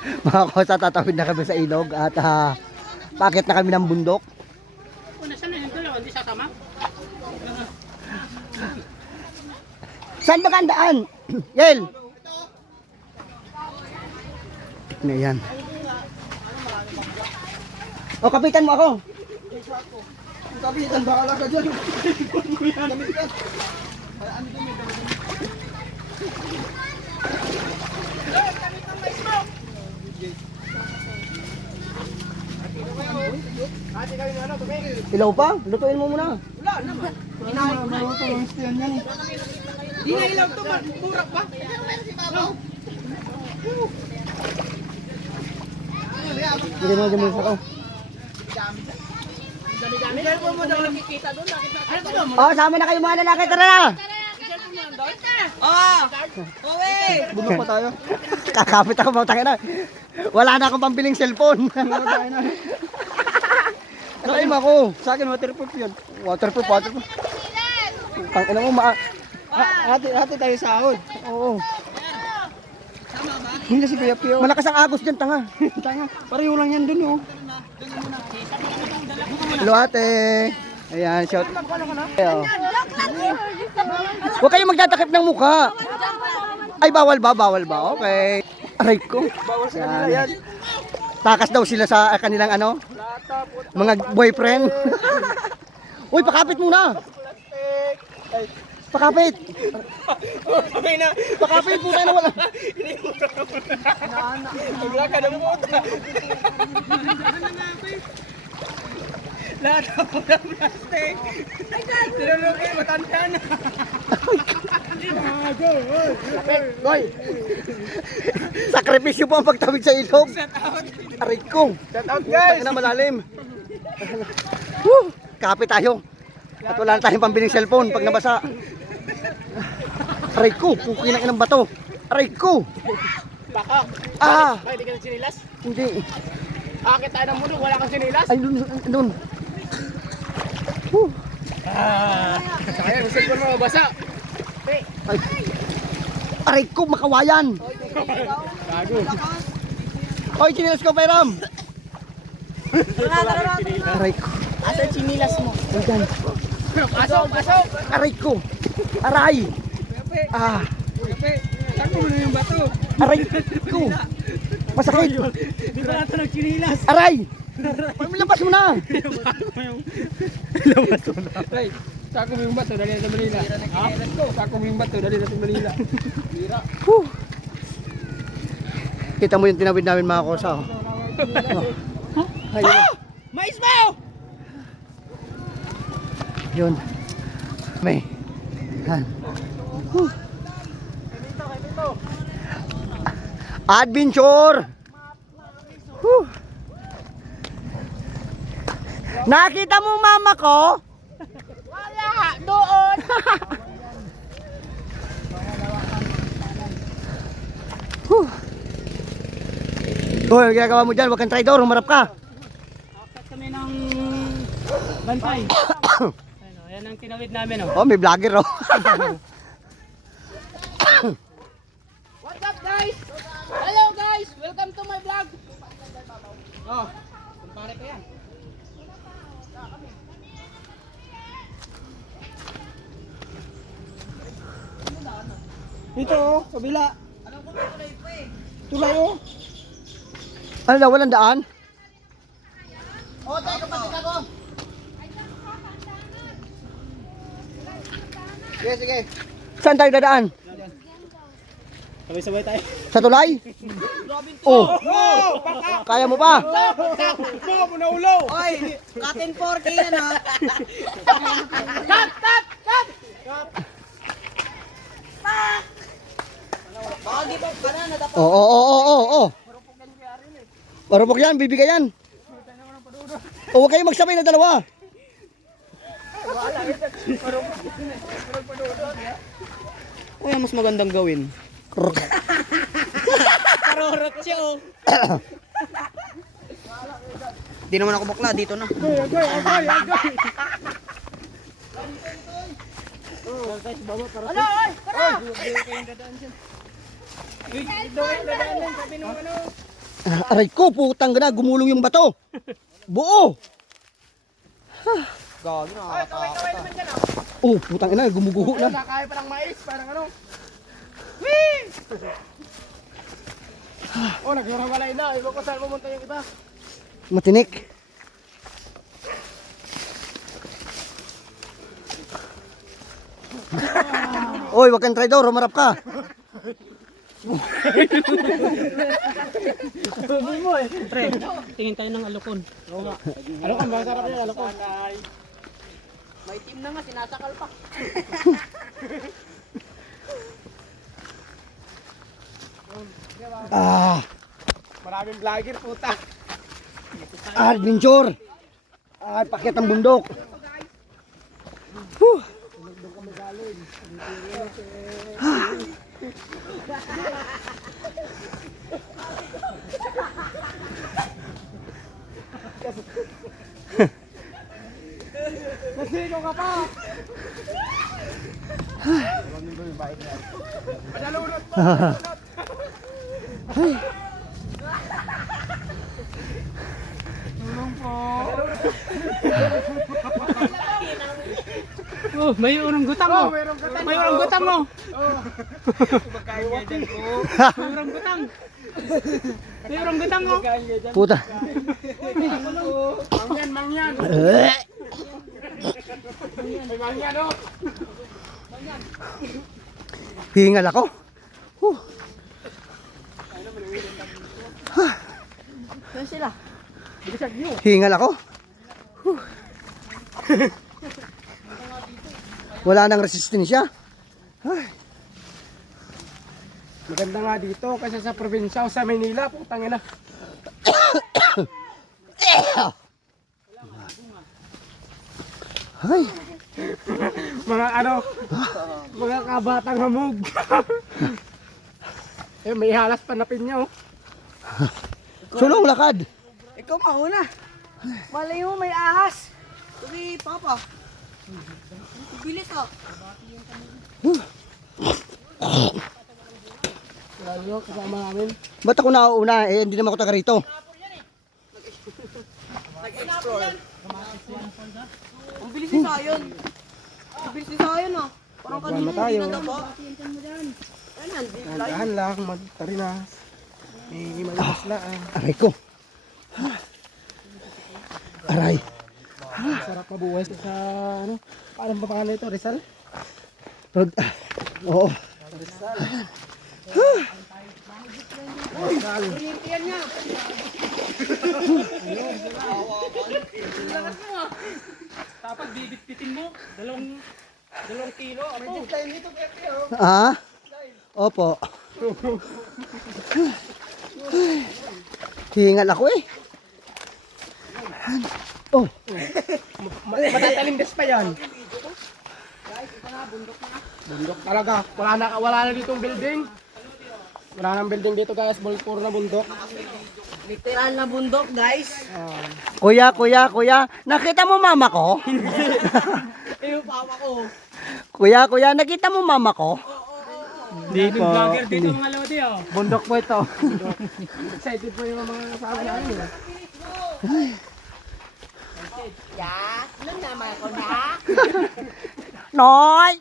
Mga kosa, tatawid na kami sa ilog at paakit na kami ng bundok. Nasaan na yung dalawa? Hindi sasama? Saan ba kandaan? Yel! Ano yan? O, kapitan mo ako. Kapitan, bahala ka dyan. Ilaw pa? Lutuin mo muna. Di na ilaw to, burak pa. Hindi mo dyan muna sa Cellphone mo daw nakikita doon. Ano to doon? Oh, sama na kayo mga lalaki. Tara na! Bulok pa tayo. Kakapit ako, mautangin na. Wala na akong pambiling cellphone. Nakaim ako. Sa akin waterproof yun. Waterproof. Tangina mo, Hati tayo sahod. Oo. Hindi si Kuya Pio. Malakas ang agos dyan, tanga. Tanga. Pareho lang yan dun, oh. Hello, ate. Ayan, shout. Ayan. Huwag kayong magtatakip ng mukha. Ay, bawal ba? Okay. Aray ko. Bawal sa kanila yan. Takas daw sila sa kanilang ano? Mga boyfriend. Uy, pakapit muna. Pakapit. Pakapit po tayo na wala. Wala ka ng puta. Lahat ako ng plastic. Tinulog kayo, matanda na. Goy. Sakripisyo po ang pagtawid sa ilog. Aray ko. Shout out, guys. Tangina, malalim. Woo! Kapit tayo. At wala na tayong pambiling cellphone pag nabasa. Aray ko, pukin ang inang bato. Aray ko. Baka. Ah, Bakit di ka nagsinilas? hindi. Akit tayo ng mundo, wala kang sinilas. Ay, doon. Kaya yung cellphone mo basa. Ay. Aray ko, makawayan. Bago. Hoy, chinilas ko, Pairam. Aray ko. Asa yung sinilas mo? Ayan. Pasok! Aray ko. Aray. Ah, Sako mo na yung bato. aray ko. Masakit. Di ba natin nagchinilas? Aray. Labas mo na. Ay, sako mo yung bato, dali natin Manila. Sako mo yung bato, dali natin Manila. Whew. Kita mo yung tinawid namin mga kosa. Oh. Ayun. Mais mo! Yun. May. Yan. Whew. Adventure. Whew. Nakita mo mama ko? Wala! Doon! Whew. Hoy, ang ginagawa mo dyan? Huwag kang traidor, humarap ka. Akit kami ng bantay. Ano, yan ang tinawid namin, oh. Oh, may vlogger oh. What's up, guys? Hello, guys! Welcome to my vlog! Oh, kumpare ko yan. Ito, oh, kabila. Tulay, oh. Ano daw, walang daan? Oh, tayo kapatid ako! Sige, sige. Saan tayo dadaan? Sabay-sabay tayo. Sa tulay? Oh, kaya mo pa? Mo, muna ulo. Oy, Katin 40 yan, ha? Cut! Cut! Cut! Baka di ba banana dapat? Oo. Marupok yan, bibigay yan. O, huwag kayong magsabay na dalawa. Uy, mas magandang gawin. Karorot siya, oh. Di naman ako bakla, dito na. Ano, oy! Tara! Aray ko, putang gana, gumulong yung bato. Buo. Gagi na. Ay, kaway naman dyan ah. Oh, putang ina, gumuguho na. Nakakaya pa ng mais, parang ano. Whee! Oh, naghiwalay na. Iba ko saan pumunta yung iba. Matinik. Oy, wag kang traidor, humarap ka. Pre, tingin tayo ng alukon. Alokon, masarap yung alokon. May team na nga, sinasakal pa. Ah, Maraming vlogger, puta. adventure. Pakyat ng bundok. Huh. Masino ka pa. Padalunod po. Tulong po. Oh, may oranggutan mo. Oh, mayroong katan. May oranggutan mo. Oh. Kumakain niya dyan po. May oranggutan. May oranggutan mo. Puta. Mangyan, mangyan. May mangyan, oh. Hingal ako. Huh. Saan sila? Hingal ako. Huh. Wala nang resistensya. Ay. Maganda nga dito kasi sa probinsya o sa Manila, putang ina. Ay. Mga ano, mga kabatang hamog. Eh, may halas panapin niya, oh. Sulong lakad. Ikaw mauna. Malay mo may ahas. Sige, Papa. Bilis ah. Lalo, kasama namin. Ba't ako nauuna? Eh, hindi naman ako taga rito. Nag-explore. Ang bilis ni Sayon. Ang bilis ni Sayon ah. Parang kanina Wala tayo. hindi nadapa. Ayan, di fly. Dahan lang, magtarinas. May malabas na, ah. Aray ko. Aray. Sarap mabuhay sa, ano, paano ba pangalan ito, Rizal? Rod. Oo. Rizal. Pinimpian niya. Dapat bibit-bitin mo. Dalawang kilo. Ako. Ah? Opo. Hingal ako eh. Oh, Matatalindas pa yan. Bundok talaga. Wala na dito building. Wala nang building dito, guys. Puro na bundok. Literal na bundok, guys. kuya, nakita mo mama ko? Yung papa ko. Kuya, nakita mo mama ko? Hindi po. Vlogger dito mga lodi oh. Bundok po ito. Excited po yung mga kasama namin. Ya, ano naman ako na? Noy!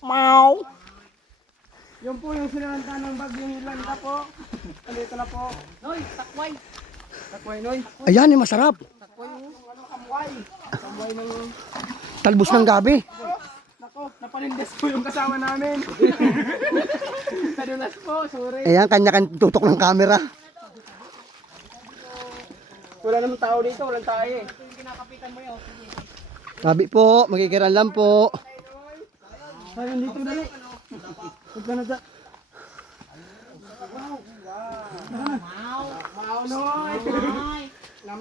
Mau! Yun po yung sinalanta ng bagyong Yolanda po. Andito na po. Noy, takway. Takway, Noy. Ayan, eh, masarap. Takway yung ano, kamuay. Kamuay ng... Talbos ng gabi. Nako, napalindes po yung kasama namin. Kadulas po, sorry. Ayan, kanya-kanya tutok ng camera. Wala namang tao dito, walang tayo eh. Sabi po, magigiran lang po. Ayun dito dali. Huwag ka na da. Wow, Noy. Nam.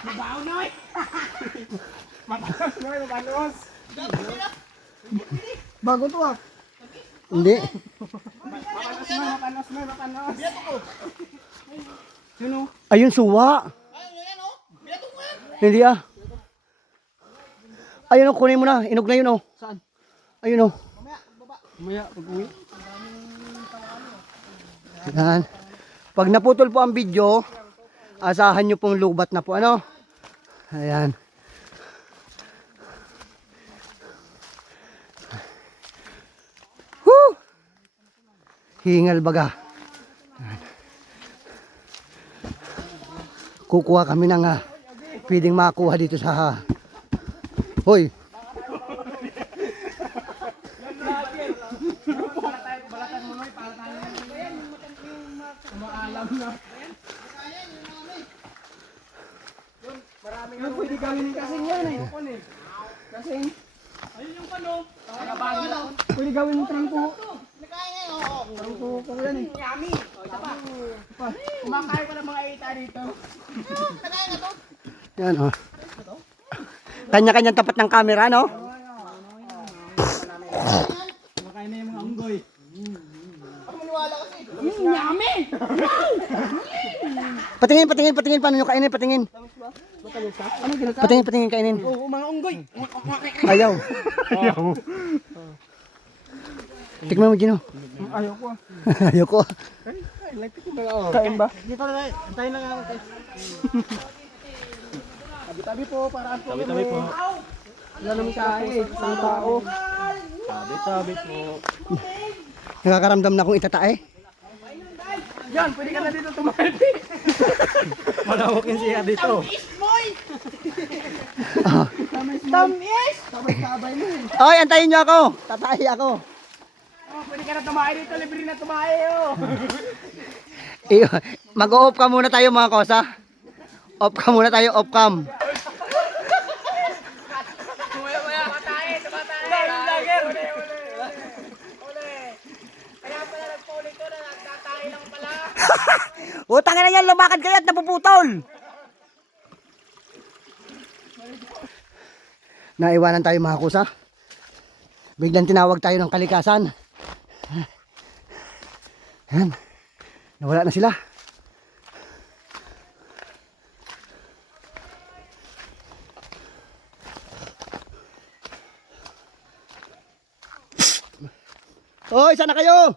Mabaw, Noy. Mabanos, Noy, mabanos. Bago to ah. Hindi. Mapanos, mapanos. Sino? Ayun, suwa. Hindi ah. Ayun, kunin mo na. Inog na yun oh. Saan? Ayun oh. Mamaya, pag-uwi. Yan. Pag naputol po ang video, asahan nyo pong lubat na po, ano? Ayan. Woo! Hingal baga. Ayan. Kukuha kami ng pwedeng makuha dito sa hoy. Yung pwede gawin kasing yan eh. Kasing. Ayun yung pano. Pwede gawin ng trangko. Trangko ko yan eh. Yummy. O, isa pa. Kumakain ko ng mga ita dito. Yan oh. Kanya-kanyang tapat ng camera, no? Kumakain na yung mga unggoy. Yummy! Patingin paano nyo kainin, patingin. Ano ginagawa? Patingin kainin. Oo, mga unggoy. Ayaw. Tikman mo, Gino. Ayaw ko ah. Ayoko. Kain ba? Dito na, antayin lang ako. Tabi-tabi po, para po. Tabi-tabi po. Wala naman sa akin eh. Isang tao. Tabi-tabi po. Nakakaramdam na akong itatae. Yan, pwede ka na dito tumati. Malawakin siya dito. Tamis! Sabay-sabay mo eh. Oy, antayin nyo ako. Tatae ako. Oh, pwede ka na tumae dito. Libre na tumae oh. Mag-off ka muna tayo mga kosa. Off ka muna tayo, off cam. Utang na yan, lumakad kayo at napuputol. Naiwanan tayo mga kusa. Biglang tinawag tayo ng kalikasan. Yan. Nawala na sila. Hoy, sana kayo?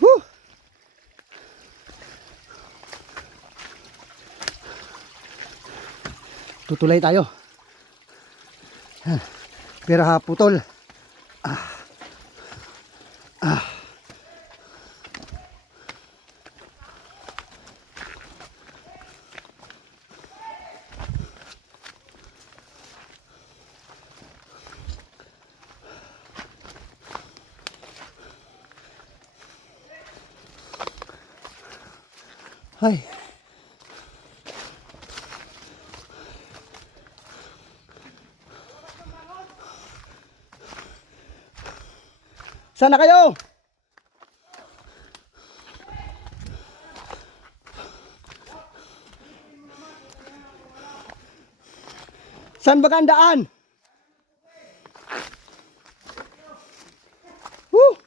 Woo! Tutulay tayo. Pero putol. Ay. Sana kayo? Saan ba ang daan? Woo!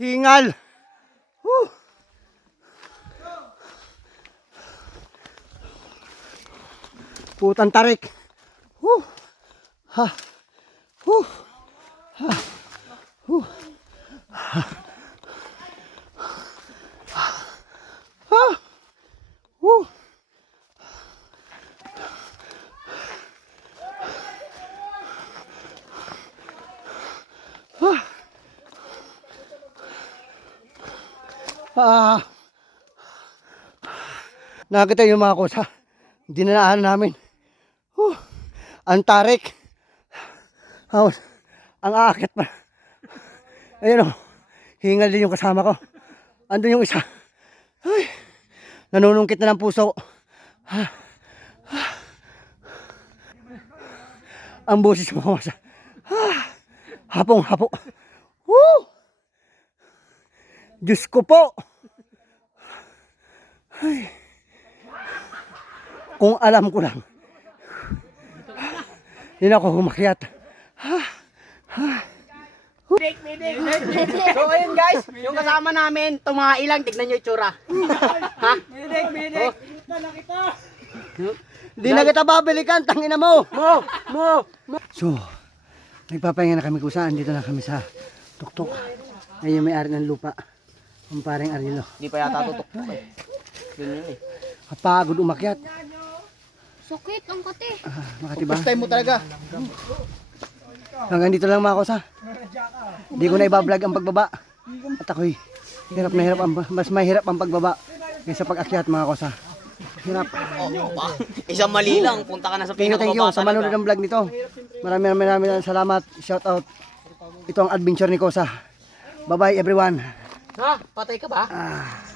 Hingal. Woo. Putang tarik. Woo. Ha. Woo. Ha. Woo. Ha. Ha. Woo. Nakita yung mga kusa. Dinanaan namin. Ang tarik. Ang aakit pa. Ayun o. Hingal din yung kasama ko. Andun yung isa. Ay, nanunungkit na ng puso. Ang boses mo. Hapong hapo. Woo! Diyos ko po. Ay. Kung alam ko lang. Hindi na ako humakyat. So ayun guys, yung kasama namin, tumailang, tignan nyo yung tsura. Ha? Medic! Hindi na kita babalikan, tangina mo. So, nagpapahinga na kami kung saan. Dito na kami sa tuktok. Ay yung may-ari ng lupa. Ang pareng Arilo. Di pa yata tutok eh. Yun eh. Kapagod umakyat. Sakit ang kati. Makatiba. First time mo talaga. Hanggang dito lang mga kosa. Hindi ko na ibablog ang pagbaba. At ako'y hirap na hirap. Mas mahirap ang pagbaba kaysa pag-akyat mga kosa. Hirap. Isang mali lang, punta ka na sa Thank you sa manonood ng vlog nito. Maraming salamat. Shout out. Ito ang adventure ni Kosa. Bye bye everyone. Ha? Patay ka ba? Ah.